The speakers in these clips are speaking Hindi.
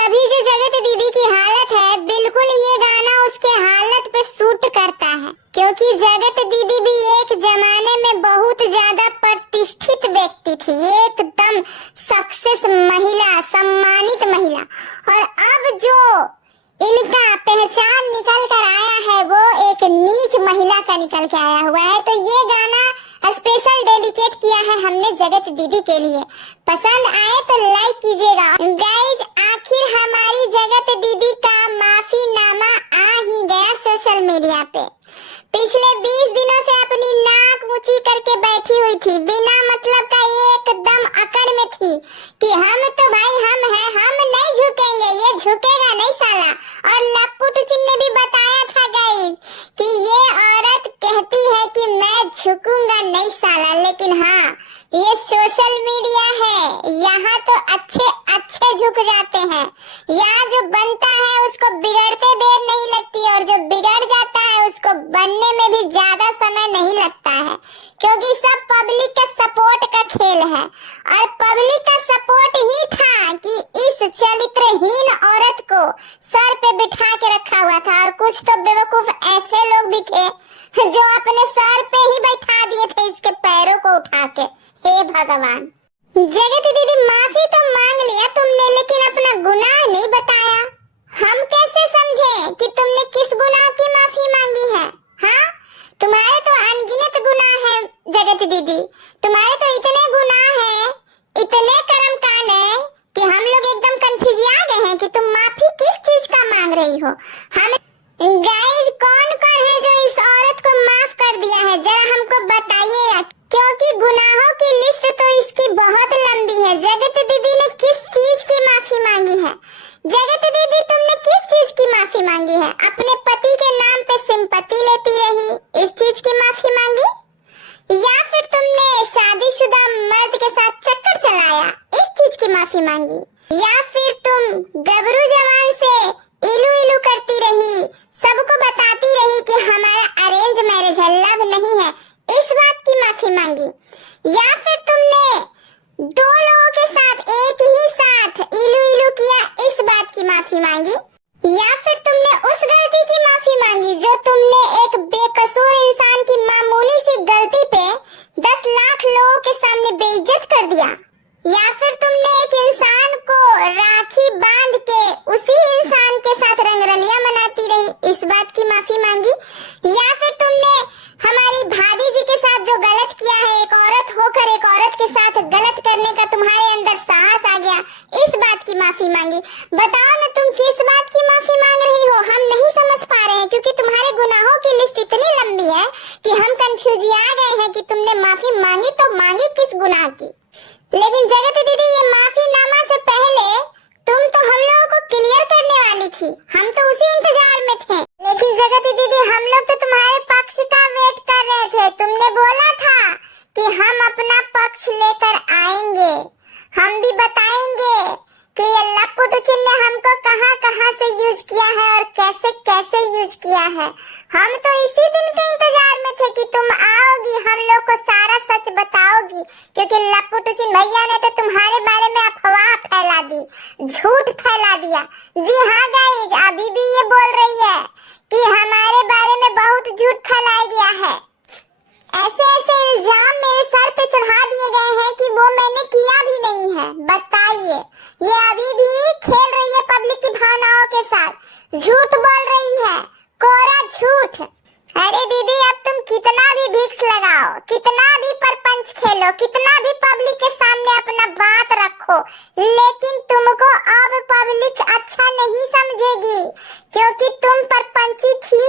अभी जो जगत दीदी की हालत है, बिल्कुल ये गाना उसके हालत पे सूट करता है, क्योंकि जगत दीदी भी एक जमाने में बहुत ज्यादा प्रतिष्ठित व्यक्ति थी, एकदम सक्सेस महिला, सम्मानित महिला। और अब जो इनका पहचान निकल कर आया है वो एक नीच महिला का निकल के आया हुआ है। तो ये गाना स्पेशल डेडिकेट किया है हमने जगत दीदी के लिए। पसंद आए तो लाइक कीजिएगा। गाइज, आखिर हमारी जगत दीदी का माफीनामा आ ही गया सोशल मीडिया पे। पिछले 20 दिनों से अपनी नाक ऊंची करके बैठी हुई थी, बिना मतलब का एकदम अकड़ में थी कि हम तो भाई हम हैं, हम नहीं झुकेंगे, ये झुकेगा नहीं साला। और लप्पू टुचिन ने भी बताया था गाइज कि ये औरत कहती है कि मैं झुकूंगा नहीं साला, लेकिन हाँ, ये सोशल मीडिया है, यहाँ तो अच्छे अच्छे झुक जाते हैं। यहाँ जो बनता है उसको बिगड़ते देर नहीं लगती, और जो बिगड़ जाता है उसको बनने में भी ज्यादा समय नहीं लगता है, क्योंकि सब पब्लिक का सपोर्ट का खेल है। और पब्लिक का सपोर्ट ही था कि इस चरित्रहीन औरत को सर पे बिठा के रखा हुआ था। और कुछ तो बेवकूफ ऐसे लोग भी थे जो अपने सर पे ही बैठा दिए थे इसके पैरों को उठा के। हे भगवान, जगत दीदी माफी तो मांग लिया तुमने, लेकिन अपना गुनाह नहीं बताया। हम कैसे समझे कि तुमने किस गुनाह की माफी मांगी है? हाँ, तुम्हारे तो अनगिनत गुनाह है जगत दीदी, तुम्हारे तो इतने गुनाह है, इतने कर्मकांड है कि हम लोग एकदम कंफ्यूजिया गए हैं कि तुम माफी किस चीज का मांग रही हो। हम गाइस, कौन कौन है जो इस औरत को माफ कर दिया है, जरा हमको बताइएगा, क्योंकि गुनाहों की लिस्ट तो इसकी बहुत लंबी है। जगत दीदी ने किस चीज की माफी मांगी है? जगत दीदी, तुमने किस चीज की माफी मांगी है? अपने पति के नाम पे सिंपैथी लेती रही, इस चीज की माफी मांगी? या फिर तुमने शादीशुदा मर्द के साथ चक्कर चलाया, इस चीज की माफी मांगी? या फिर तुम गबरू जवान से इलू इलू करती रही, सबको बताती रही कि हमारा अरेंज मैरिज है, लव नहीं है, इस बात की माफी मांगी? या फिर तुमने 2 लोगों के साथ एक ही साथ इलू इलू किया, इस बात की माफी मांगी? या फिर तुमने उस गलती की माफी मांगी जो तुमने एक बेकसूर इंसान की मामूली सी गलती पे 10 लाख लोगों के सामने बेइज्जत कर दिया? या फिर तुमने एक इंसान को राखी बांध के उसी इंसान के साथ रंगरलियां मनाती रही, इस बात की माफी मांगी? या फिर तुमने हमारी भाभी जी के साथ जो गलत किया है, एक औरत होकर एक औरत के साथ गलत करने का तुम्हारे अंदर साहस आ गया, इस बात की माफी मांगी? बताओ ना, तुम किस बात की माफी मांग रही हो? हम नहीं समझ पा रहे हैं, क्योंकि तुम्हारे गुनाहों की लिस्ट इतनी लंबी है कि हम कंफ्यूजिया गए हैं कि तुमने माफी मांगी तो मांगी किस गुनाह की। लेकिन जगत दीदी, ये माफीनामा से पहले तुम तो हम लोगों को क्लियर करने वाली थी, हम तो उसी इंतजार में थे। लेकिन जगत दीदी, हम लोग तो तुम्हारे पक्ष का वेट कर रहे थे। तुमने बोला था कि हम अपना पक्ष लेकर आएंगे, हम भी बताएंगे कि ये लप्पू टुचिन ने हमको कहां कहां से यूज किया है और कैसे कैसे यूज किया है। हम तो इसी दिन के इंतजार में थे कि तुम आओगी, हम लोग को सारा सच बताओगी, क्योंकि लप्पू टुचिन भैया ने तो तुम्हारे बारे में अफवाह फैला दी, झूठ फैला दिया। जी हाँ गाइज, अभी भी ये बोल रही है कि हमारे बारे में बहुत झूठ फैलाया गया है। ऐसे ऐसे इल्जाम मेरे सर पे चढ़ा दिए गए हैं कि वो मैंने किया भी नहीं है। बताइए, ये अभी भी खेल रही है पब्लिक की भावनाओं के साथ, झूठ बोल रही है, कोरा झूठ। अरे दीदी, अब तुम कितना भी भिक्स लगाओ, कितना भी परपंच खेलो, कितना भी पब्लिक के सामने अपना बात रखो, लेकिन तुमको अब पब्लिक अच्छा नहीं समझेगी, क्योंकि तुम परपंची थी,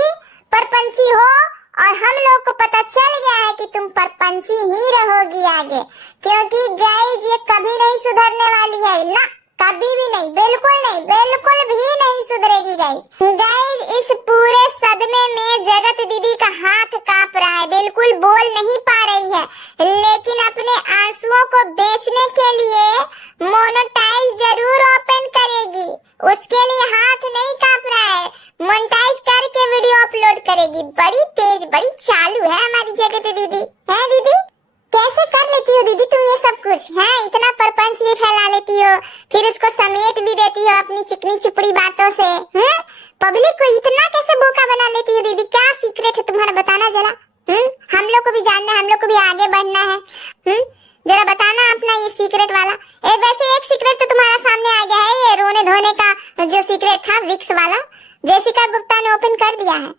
परपंची हो, और हम लोग को पता चल गया है कि तुम परपंची ही रहोगी आगे, क्योंकि गाइस, ये कभी नहीं सुधरने वाली है ना, कभी भी नहीं, बिल्कुल नहीं, बिल्कुल भी नहीं सुधरेगी गाइस। गाइस, इस पूरे सदमे में जगत दीदी का हाथ कांप रहा है, बिल्कुल बोल नहीं पा रही है, लेकिन अपने आंसुओं को बेचने के लिए मोनेटाइज जरूर ओपन करेगी, उसके लिए हाथ नहीं कांप रहा है, मोनेटाइज करके वीडियो अपलोड करेगी। बड़ी तेज, बड़ी चालू है हमारी जगत दीदी। है दीदी, कैसे कर लेती हो दीदी तुम ये सब कुछ? है, इतना परपंच भी फैला लेती हो, फिर उसको समेट भी देती हो अपनी चिकनी इतनी चिपड़ी बातों से। पब्लिक को इतना कैसे बोका बना लेती हो दीदी? क्या सीक्रेट है तुम्हारा, बताना जरा। हम लोग को भी जानना है, हम लोग को भी आगे बढ़ना है। जरा बताना अपना ये सीक्रेट वाला। वैसे एक सीक्रेट तो तुम्हारा सामने आ गया है, ये रोने धोने का जो सीक्रेट था विक्स वाला, जेसिका गुप्ता ने ओपन कर दिया है।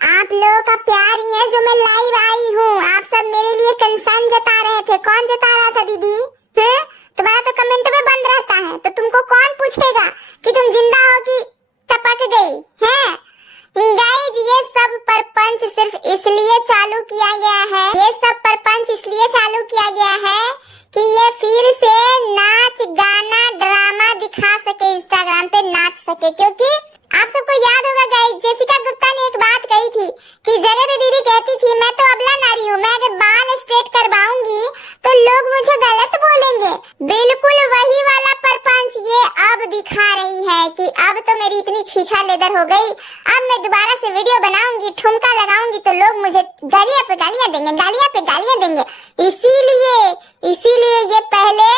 आप लोगों का प्यार ही है जो मैं लाइव आई हूँ। आप सब मेरे लिए कंसर्न जता रहे थे। कौन जता रहा था दीदी? तुम्हारा तो कमेंट में बंद रहता है, तो तुमको कौन पूछेगा कि तुम जिंदा हो कि टपक गई है? गाइस, ये सब प्रपंच सिर्फ इसलिए चालू किया गया है, ये सब प्रपंच इसलिए चालू किया गया है कि ये फिर से नाच गाना ड्रामा दिखा सके, इंस्टाग्राम पे नाच सके। क्योंकि आप सबको याद होगा गाइस, जेसिका गुप्ता ने एक बात कही थी कि जगत दीदी कहती थी मैं तो अबला नारी हूँ, मैं अगर बाल स्ट्रेट करवाऊंगी तो लोग मुझे गलत बोलेंगे। बिल्कुल वही वाला प्रपंच ये अब दिखा रही है कि अब तो मेरी इतनी छीछा लेदर हो गई, अब मैं दोबारा से वीडियो बनाऊंगी, ठुमका लगाऊंगी तो लोग मुझे गालियां पे गालियां देंगे, गालियां पे गालियां देंगे। इसीलिए ये पहले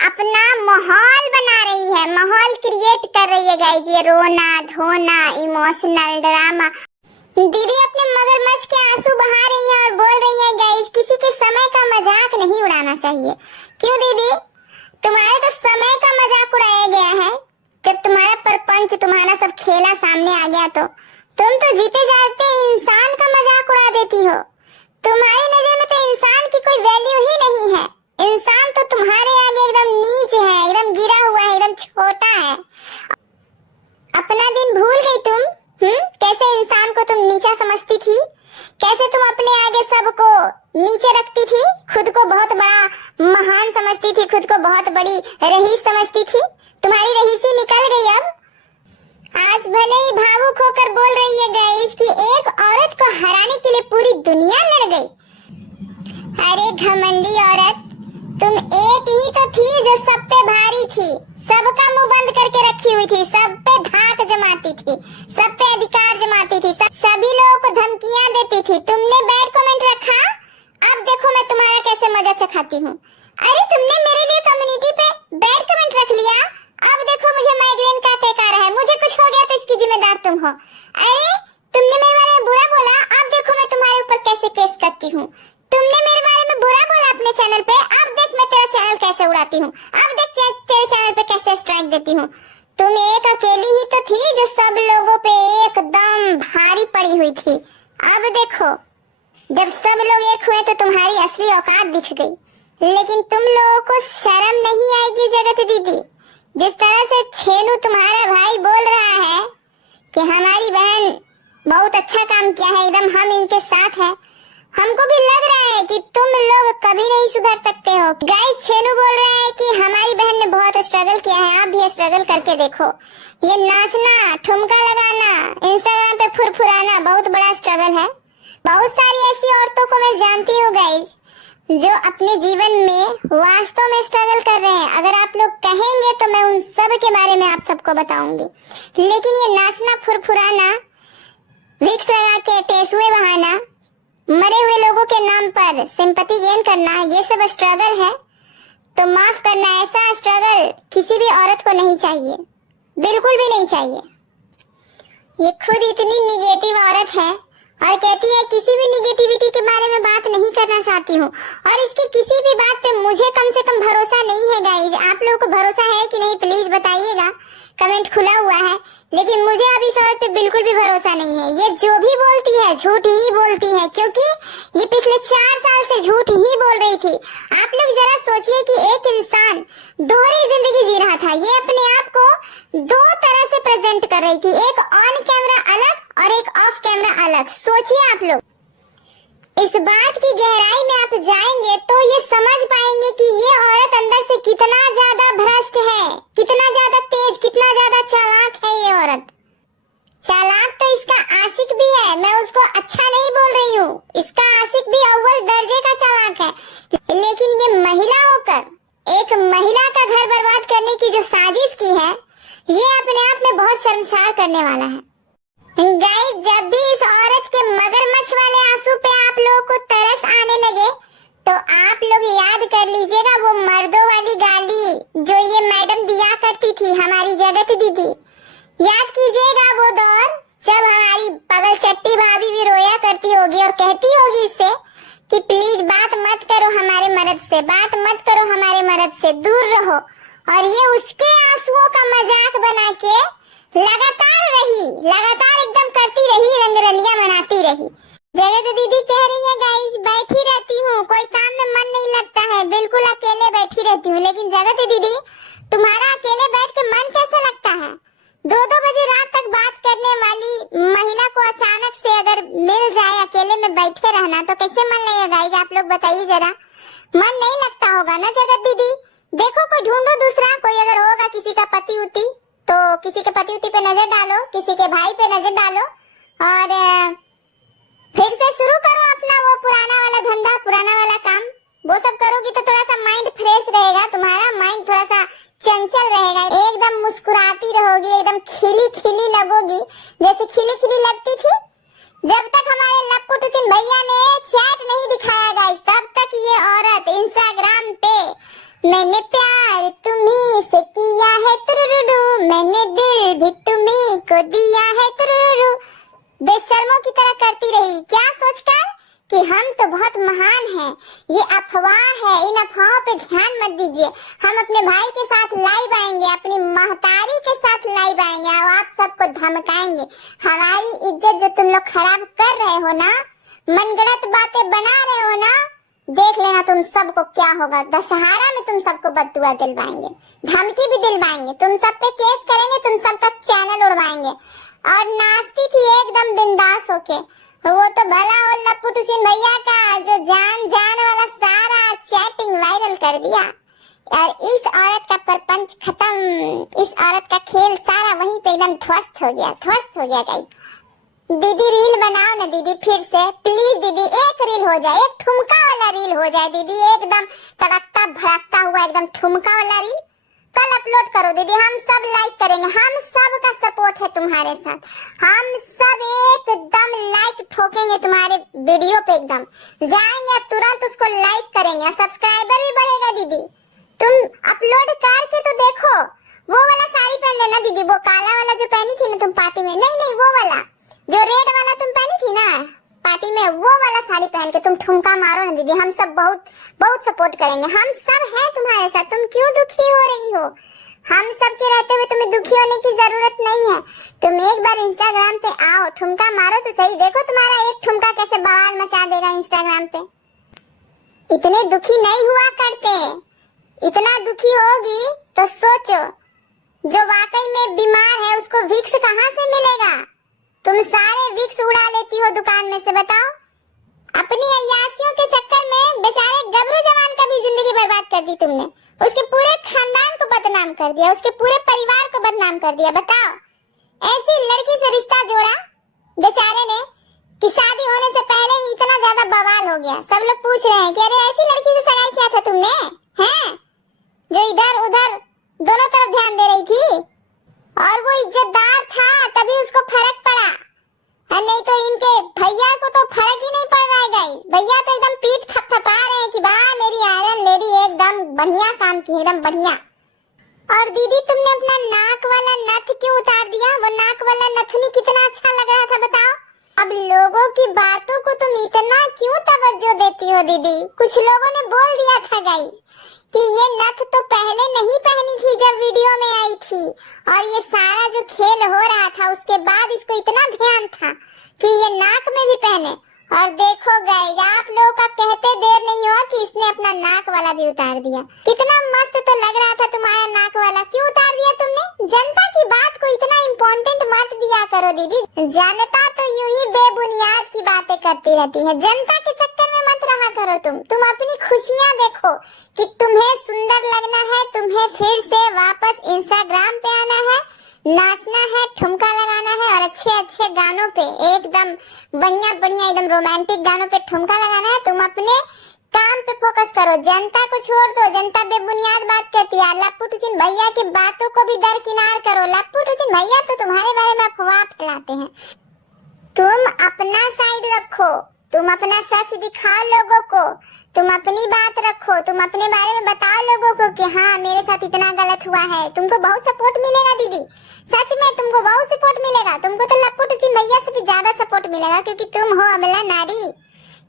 अपना माहौल बना रही है, माहौल क्रिएट कर रही है गाइस। ये रोना धोना, इमोशनल ड्रामा। दीदी अपने मगरमच्छ के आंसू बहा रही है और बोल रही है गाइस किसी के समय का मजाक नहीं उड़ाना चाहिए। क्यों दीदी? तुम्हारे तो समय का मजाक उड़ाया गया है। जब तुम्हारा प्रपंच, तुम्हारा सब खेला सामने आ गया तो तुम तो जीते जाते इंसान का मजाक उड़ा देती हो। तुम्हारी नजर में तो इंसान की कोई वैल्यू ही नहीं है। इंसान तो तुम्हारे आगे एकदम नीच है, एकदम गिरा हुआ है, एकदम छोटा है। अपना दिन भूल गई तुम? कैसे इंसान को तुम नीचा समझती थी, कैसे तुम अपने आगे सबको नीचे रखती थी, खुद को बहुत बड़ा महान समझती थी, खुद को बहुत बड़ी रईस समझती थी। तुम्हारी रईसी निकल गई अब। आज भले ही भावुक होकर बोल रही है गाइस कि एक औरत को हराने के लिए पूरी दुनिया लड़ गई। अरे घमंडी औरत, तुम एक ही तो थी जो सब पे भारी थी, सबका मुंह बंद करके रखी हुई थी, सब पे धाक जमाती थी, सब पे अधिकार जमाती थी, सभी लोगों को धमकियां देती थी। तुमने बैड कमेंट रखा, अब देखो मैं तुम्हारा कैसे मजा चखाती हूँ। अरे तुमने मेरे लिए कम्युनिटी पे बैड कमेंट रख लिया, अब देखो मुझे माइग्रेन का अटैक आ रहा है, मुझे कुछ हो गया तो इसकी जिम्मेदार तुम हो। अरे तुमने मेरे बारे में बुरा बोला, अब देखो मैं तुम्हारे ऊपर कैसे केस करती हूँ। तुमने मेरे बारे में बुरा बोला अपने चैनल पे, अब देख मैं तेरा चैनल कैसे उड़ाती हूँ, अब देख तेरे चैनल पे कैसे स्ट्राइक देती हूँ। तुम एक अकेली ही तो थी जो सब लोगों पे एकदम भारी पड़ी हुई थी। अब देखो जब सब लोग एक हुए तो तुम्हारी असली औकात दिख गई। लेकिन तुम लोगों को शर्म नहीं आएगी जगत दीदी? जिस तरह से छेनू तुम्हारा भाई बोल रहा है कि हमारी बहन बहुत अच्छा काम किया है, एकदम हम इनके साथ हैं, हमको भी लग रहा है कि तुम लोग कभी नहीं सुधर सकते हो। गाइस, छेनू बोल रहा है कि हमारी बहन ने बहुत स्ट्रगल किया है, आप भी स्ट्रगल करके देखो। ये नाचना, ठुमका लगाना, इंस्टाग्राम पे फुरफुराना बहुत बड़ा स्ट्रगल है। बहुत सारी ऐसी औरतों को मैं जानती हूँ गाइस जो अपने जीवन में वास्तव में स्ट्रगल कर रहे हैं। अगर आप लोग कहेंगे तो मैं उन सब के बारे में आप सबको बताऊंगी। लेकिन ये नाचना, फुरफुराना, विक्स लगा के टेसुए बहाना, मरे हुए लोगों के नाम पर सिंपैथी गेन करना, ये सब स्ट्रगल है। तो माफ करना, ऐसा स्ट्रगल किसी भी औरत को नहीं चाहिए, बिल्कुल भी नहीं चाहिए। ये खुद इतनी निगेटिव औरत है और कहती है किसी भी निगेटिविटी के बारे में बात नहीं करना चाहती हूँ, और इसकी किसी भी बात पे मुझे कम से कम भरोसा नहीं है गाइस। आप लोगों को भरोसा है कि नहीं प्लीज बताइएगा, कमेंट खुला हुआ है। लेकिन मुझे अभी इस औरत पे बिल्कुल भी भरोसा नहीं है। ये जो भी बोलती है झूठ ही बोलती है, क्योंकि ये पिछले 4 साल से झूठ ही बोल रही थी। आप लोग जरा सोचिए कि एक इंसान दोहरी जिंदगी जी रहा था, ये अपने आप को 2 तरह से प्रेजेंट कर रही थी, एक ऑन कैमरा अलग और एक ऑफ कैमरा अलग। सोचिए आप लोग, इस बात की गहराई में आप जाएंगे तो ये समझ पाएंगे कि ये औरत अंदर से कितना ज्यादा भ्रष्ट है, कितना ज्यादा तेज, कितना ज्यादा चालाक है। ये औरत चालाक तो इसका आशिक भी है, मैं उसको अच्छा नहीं बोल रही हूँ, इसका आशिक भी अव्वल दर्जे का चालाक है। लेकिन ये महिला होकर एक महिला का घर बर्बाद करने की जो साजिश की है, ये अपने आप में बहुत शर्मसार करने वाला है। गाइस, जब भी इस औरत के मगरमच्छ वाले आंसू पे आप लोगों को तरस आने लगे तो आप लोग याद कर लीजिएगा वो मर्दों वाली गाली जो ये मैडम दिया करती थी हमारी जगत दीदी। याद कीजिएगा वो दौर जब हमारी पगल चट्टी भाभी भी रोया करती होगी और कहती होगी इससे कि प्लीज बात मत करो हमारे मर्द से, बात मत करो हमारे मर्द से, दूर रहो। और ये उसके आंसुओं का मजाक बना के लगातार एकदम करती रही, रंगरलियां मनाती रही। जगत दीदी कह रही है गाइस बैठी रहती हूँ, कोई काम में मन नहीं लगता है, बिल्कुल अकेले बैठी रहती हूँ। लेकिन जगत दीदी तुम्हारा अकेले बैठ के मन कैसे लगता है? 2-2 बजे रात तक बात करने वाली महिला को अचानक से अगर मिल जाए अकेले में बैठे रहना तो कैसे मन लगेगा गाइस? आप लोग बताइए जरा। मन नहीं लगता होगा ना जगत दीदी? देखो कोई ढूंढो दूसरा, कोई अगर होगा किसी का पति उती तो किसी के पति उती पे नजर डालो, किसी के भाई पे नजर डालो और फिर से शुरू करो अपना वो पुराना वाला धंधा, पुराना वाला काम। वो सब करोगी तो थोड़ा सा माइंड फ्रेश रहेगा, तुम्हारा माइंड थोड़ा सा चंचल रहेगा, एकदम मुस्कुराती रहोगी, एकदम खिली खिली लगोगी जैसे खिली खिली लगती थी जब तक हमारे लप्पू टुचिन भैया ने चैट नहीं दिखाया गाइस। तब तक ये औरत इंस्टाग्राम पे मैंने प्यार तुम्ही से किया है तुरुरु, मैंने दिल भी तुम्ही को दिया है तुरुरु बेशर्मों की तरह करती रही। क्या सोचकर कि हम तो बहुत महान हैं, ये अफवाह है, इन अफवाहों पे ध्यान मत दीजिए। हम अपने भाई के साथ लाइव आएंगे, अपनी महतारी के साथ लाइव आएंगे और आप सबको धमकाएंगे। हमारी इज्जत जो तुम लोग खराब कर रहे हो ना, मनगढ़ंत बातें बना रहे हो ना, देख लेना तुम सबको क्या होगा। दशहरा में तुम सबको बददुआ दिलवाएंगे, धमकी भी दिलवाएंगे, तुम सब पे केस करेंगे, तुम सबका चैनल उड़वाएंगे। और नाचती थी एकदम बिंदास होके, वो तो भला और लप्पू टुचिन भैया का जो जान वाला सारा चैटिंग वायरल कर दिया। और इस औरत का परपंच खत्म, इस औरत का खेल सारा वहीं पे एकदम ध्वस्त हो गया गाइस। दीदी रील बनाओ ना दीदी, फिर से प्लीज दीदी, एक रील हो जाए, एक ठुमका वाला रील हो जाए दीदी, एकदम तड़कता भड़कता हुआ एकदम ठुमका वाला रील कल अपलोड करो दीदी, हम सब लाइक करेंगे, हम सब का सपोर्ट है तुम्हारे साथ, हम सब एकदम लाइक ठोकेंगे तुम्हारे वीडियो पे, एकदम जाएंगे तुरंत उसको लाइक करेंगे, सब्सक्राइबर भी बढ़ेगा दीदी। तुम अपलोड करके तो देखो, वो वाला साड़ी पहन लेना दीदी, वो काला वाला जो पहनी थी ना तुम पार्टी में, नहीं वो वाला जो रेड वाला तुम पहनी थी ना पार्टी में, वो वाला साड़ी पहन के तुम ठुमका मारो ना दीदी, हम सब बहुत सपोर्ट करेंगे, हम सब हैं तुम्हारे साथ। तुम क्यों दुखी हो रही हो? हम सब के रहते हुए तुम्हें दुखी होने की जरूरत नहीं है। तुम एक बार इंस्टाग्राम पे आओ, ठुमका मारो तो सही, देखो तुम्हारा एक ठुमका कैसे बवाल मचा देगा इंस्टाग्राम पे। इतने दुखी नहीं हुआ करते, इतना दुखी होगी तो सोचो जो वाकई में बीमार है उसको विक्स कहाँ से मिलेगा? तुम सारे विक्स उड़ा लेती हो दुकान में से, बताओ। अपनी अय्याशियों के चक्कर में बेचारे गबरू जवान का भी जिंदगी बर्बाद कर दी तुमने, उसके पूरे खानदान को बदनाम कर दिया, उसके पूरे परिवार को बदनाम कर दिया। बताओ ऐसी लड़की से रिश्ता जोड़ा बेचारे ने कि शादी होने से पहले ही इतना ज्यादा बवाल हो गया। सब लोग पूछ रहे हैं कि अरे ऐसी लड़की से सगाई किया था तुमने, हैं जो इधर उधर दोनों तरफ ध्यान दे रही थी, और वो इज्जतदार था तभी उसको फर्क पड़ा, और नहीं तो इनके भैया को तो फर्क ही नहीं पड़ रहा है गाइस। भैया तो एकदम पीठ थपथपा रहे हैं कि वाह मेरी आयरन लेडी एकदम बढ़िया काम की, एकदम बढ़िया। और दीदी तुमने अपना नाक वाला नथ क्यों उतार दिया? वो नाक वाला नथनी कितना अच्छा लग रहा था, बताओ। अब लोगों की बातों को तुम इतना क्यों तवज्जो देती हो दीदी? कुछ लोगों ने बोल दिया था गाइस कि ये नथ तो पहले नहीं पहनी थी जब वीडियो में आई थी, और ये सारा जो खेल हो रहा था उसके बाद इसको इतना ध्यान था कि ये नाक में भी पहने। और देखो गाइस आप लोगों का कहते देर नहीं हुआ कि इसने अपना नाक वाला भी उतार दिया। कितना मस्त तो लग रहा था तुम्हारा नाक वाला, क्यों उतार दिया तुमने? जनता की बात को इतना इम्पोर्टेंट मत दिया करो दीदी, जनता तो यूं ही बेबुनियाद की बातें करती रहती है, जनता के चक्कर में मत रहा करो तुम अपनी खुशियाँ देखो कि तुम्हें सुंदर लगना है, तुम्हें फिर से वापस इंस्टाग्राम पे आना है, नाचना है, ठुमका लगाना है और अच्छे अच्छे गानों पे एकदम बढ़िया एकदम रोमांटिक गानों पे ठुमका लगाना है। तुम अपने काम पे फोकस करो, जनता को छोड़ दो, जनता बेबुनियाद बात करती है। लप्पू टुचिन भैया की बातों को भी दरकिनार करो, लप्पू टुचिन भैया तो तुम्हारे बारे में अफवाह फैलाते हैं। तुम अपना साइड रखो, तुम अपना सच दिखाओ लोगों को, तुम अपनी बात रखो, तुम अपने बारे में बताओ लोगों को कि हाँ मेरे साथ इतना गलत हुआ है। तुमको बहुत सपोर्ट मिलेगा दीदी, सच में तुमको बहुत सपोर्ट मिलेगा। तुमको तो लपुट जी भैया से भी ज्यादा सपोर्ट मिलेगा, क्योंकि तुम हो अबला नारी।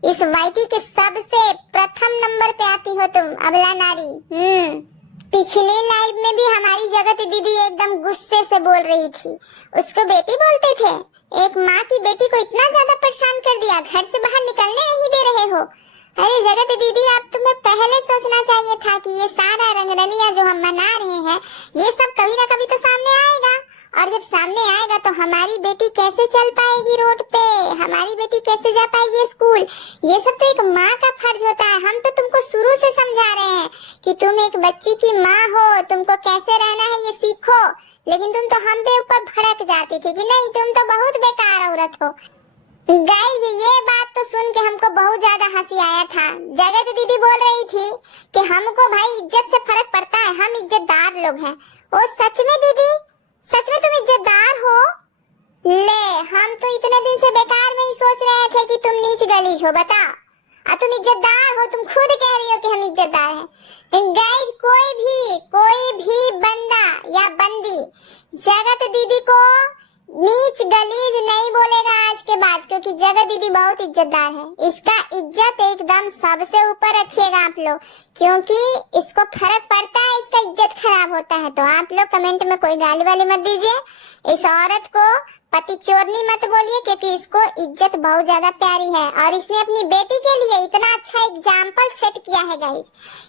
इस वाईटी के सबसे प्रथम नंबर पे आती हो तुम, अबला नारी। पिछली लाइव में भी हमारी जगत दीदी एकदम गुस्से से बोल रही थी, उसको बेटी बोलते थे। एक माँ की बेटी को इतना ज्यादा परेशान कर दिया, घर से बाहर निकलने नहीं दे रहे हो। अरे जगत दीदी, अब तुम्हें पहले सोचना चाहिए था कि ये सारा रंगरलिया जो हम मना रहे हैं, ये सब कभी ना कभी तो सामने आएगा, और जब सामने आएगा तो हमारी बेटी कैसे चल पाएगी रोड पे, हमारी बेटी कैसे जा पाएगी स्कूल। ये सब तो एक माँ का फर्ज होता है। हम तो तुमको शुरू से समझा रहे हैं कि तुम एक बच्ची की माँ हो, तुमको कैसे रहना है ये सीखो, लेकिन तुम तो हम पे ऊपर भड़क जाती थी कि नहीं तुम तो बहुत बेकार औरत हो। गाइस, ये बात तो सुन के हमको बहुत ज्यादा हंसी आया था। जगत दीदी बोल रही थी कि हमको भाई इज्जत से फर्क पड़ता है, हम इज्जतदार लोग हैं। ओ सच में दीदी, सच में तुम इज्जतदार हो? ले, हम तो इतने दिन से बेकार में ही सोच रहे थे कि तुम नीच गलीज हो। बता, अब तुम इज्जतदार हो, तुम खुद कह रही हो कि हम इज्जतदार हैं। गाइस, कोई भी बंदा या बंदी जगत दीदी को नीच गलीज नहीं बोलेगा आज के बाद, क्योंकि जगत दीदी बहुत इज्जतदार है। इसका इज्जत एकदम सबसे ऊपर रखिएगा आप लोग, क्योंकि इसको फर्क पड़ता है, इसका इज्जत खराब होता है। तो आप लोग कमेंट में कोई गाली वाली मत दीजिए, इस औरत को पति चोरनी मत बोलिए, क्योंकि इसको इज्जत बहुत ज्यादा प्यारी है। और इसने अपनी बेटी के लिए इतना अच्छा एग्जाम्पल सेट किया है गाइस,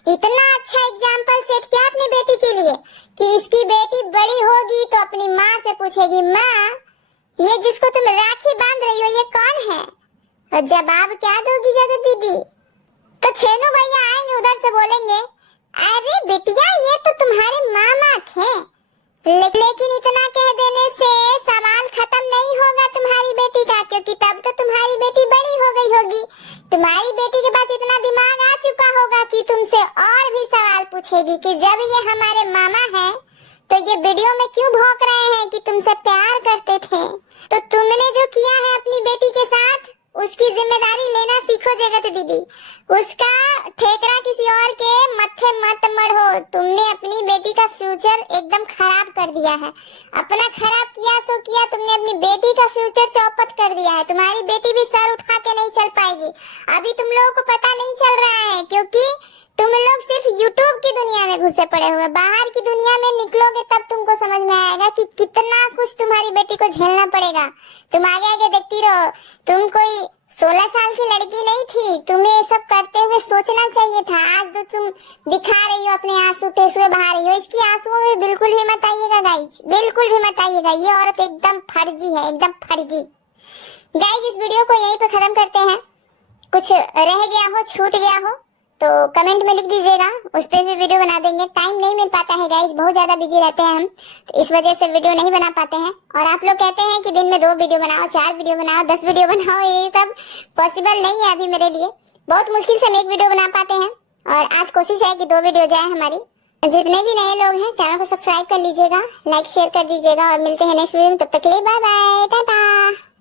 इतना अच्छा एग्जाम्पल सेट किया अपनी बेटी के लिए कि इसकी बेटी बड़ी होगी तो अपनी माँ से पूछेगी, माँ ये जिसको तुम राखी बांध रही हो ये कौन है? और जवाब क्या दोगी जगत दीदी? तो छेनू भैया आएंगे उधर से बोलेंगे, अरे बेटिया ये तो तुम्हारे मामा थे। लेकिन इतना कह देने से सवाल खत्म नहीं होगा तुम्हारी बेटी का, क्योंकि तब तो तुम्हारी बेटी बड़ी हो गई होगी। तुम्हारी बेटी के पास इतना दिमाग आ चुका होगा कि तुमसे और भी सवाल पूछेगी कि जब ये हमारे मामा हैं तो ये वीडियो में क्यों भौंक रहे हैं कि तुमसे प्यार करते थे। तो तुमने जो किया है अपनी बेटी के साथ, उसकी जिम्मेदारी लेना सीखो जगत दीदी। उसका ठेकरा किसी और के मत्थे मत मढ़ो। तुमने अपनी बेटी का फ्यूचर एकदम खराब कर दिया है, अपना खराब किया सो किया, तुमने अपनी बेटी का फ्यूचर चौपट कर दिया है। तुम्हारी बेटी भी सर उठा के नहीं चल पाएगी। अभी तुम लोगों को पता नहीं चल रहा है, क्योंकि तुम लोग सिर्फ यूट्यूब की दुनिया में घुसे पड़े हुए। बाहर की दुनिया में निकलोगे तब तुमको समझ में आएगा कि कितना कुछ तुम्हारी बेटी को झेलना पड़ेगा। तुम आगे आगे देखती रहो। तुम कोई 16 साल की लड़की नहीं थी, तुम्हें ये सब करते हुए सोचना चाहिए था। आज तो तुम दिखा रही हो अपने आंसू टेसुए बहा रही हो, इसकी आंसुओं में बिल्कुल भी मत आइएगा गाइस, बिल्कुल भी मत आइएगा। ये औरत एकदम फर्जी है, एकदम फर्जी। गाइस, इस वीडियो को यहीं पे खत्म करते हैं। कुछ रह गया हो, छूट गया हो तो कमेंट में लिख दीजिएगा, उस पर भी वीडियो बना देंगे। टाइम नहीं मिल पाता है गाइस, बहुत ज्यादा बिजी रहते हैं हम, तो इस वजह से वीडियो नहीं बना पाते हैं। और आप लोग कहते हैं कि दिन में 2 वीडियो बनाओ, 4 वीडियो बनाओ, 10 वीडियो बनाओ, ये सब पॉसिबल नहीं है अभी मेरे लिए। बहुत मुश्किल से हम 1 वीडियो बना पाते हैं, और आज कोशिश है कि 2 वीडियो जाए हमारी। जितने भी नए लोग हैं चैनल को सब्सक्राइब कर लीजिएगा, लाइक शेयर कर दीजिएगा, और मिलते हैं नेक्स्ट वीडियो में। तब तक के लिए बाय बाय, टाटा।